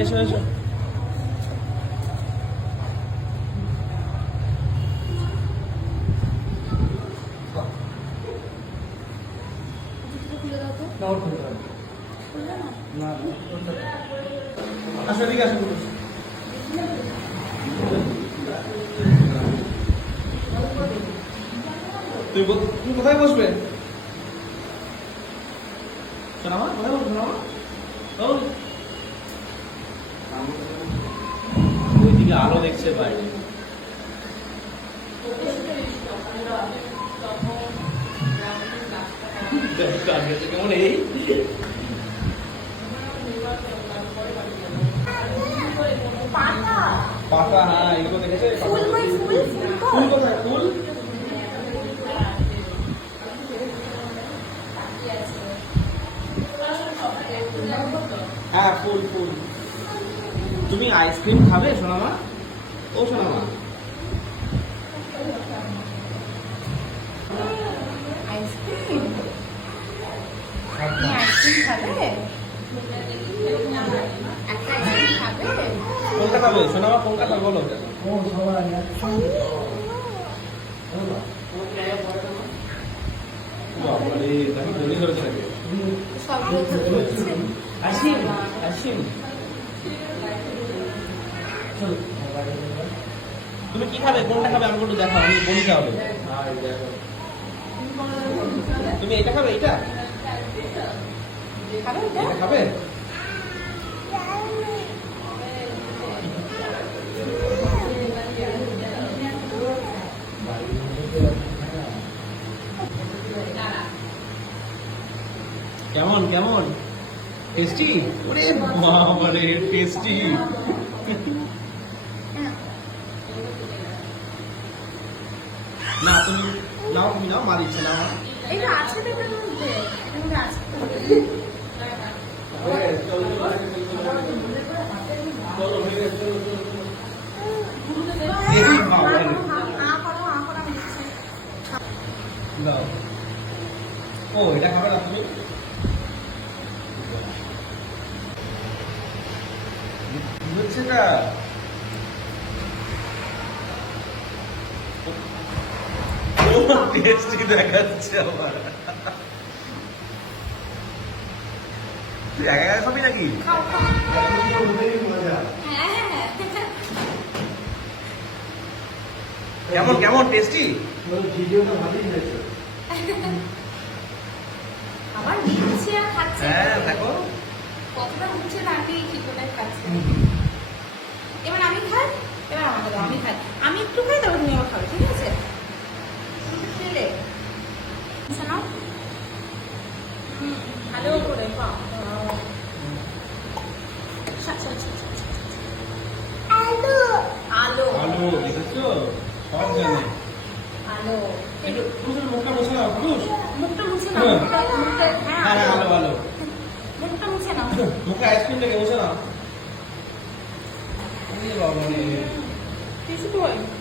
এসো এসো। ভিতরে খুলে দাও তো না ওর খুলতে হবে খুলবে না না আসো এদিকে আসো তুই বল- তুমি কোথায় বসবে? সোনামা কোথায় বসবে সোনামা? ওইদিকে আলো দেখছে বাইরে। কেমন এই পাতা হ্যাঁ এগুলো দেখেছে? ফুল কোথায় ফুল হ্যাঁ ফুল ফুল। তুমি আইসক্রিম খাবে সোনামা? ও সোনামা। আইসক্রিম আইসক্রিম খাবে? আইসক্রিম খাবে কোনটা খাবে সোনামা কোনটা খাবে বলো বাবারে তাকে তুমি কি খাবে? কোনটা খাবে? আমাকে একটু দেখাও আমি বলতে হবে তুমি এটা খাবে? এটা খাবে? খাবে? কেমন কেমন? টেস্টি ওরে বাবারে টেস্টি না তুমি নাও তুমি নাও মা দিচ্ছে না এটা আছে তো এটার মধ্যে এটার মধ্যে আছে ও এটা খাবে না তুমি? বুঝছে না টেস্টি দেখাচ্ছে আমার। তুই একা একা খাবি নাকি? খাও খাও কেমন কেমন টেস্টি? আবার নিচ্ছে আর খাচ্ছে হ্যাঁ দেখো। কতটা হচ্ছে না আন্টি কি করে খাচ্ছে এবার আমি খাই এবার আমাকে দাও আমি খাই। আমি একটু খাই তবে তুমি আবার খাবে ঠিক আছে? খেলে। শোনাও ভালো করে খাও। সা- সা- সা- সা- সা- আলো। আলো। দেখেছ? সব জানে। আলো। পুরুষের মুখটা বসে নাও মুখটা মুছে না হ্যাঁ। মুখটা মুখটা হ্যাঁ হ্যাঁ আলো। আলো আলো। মুখটা মুছে না মুখে আইসক্রিম লেগে বসে নাও। Thank you.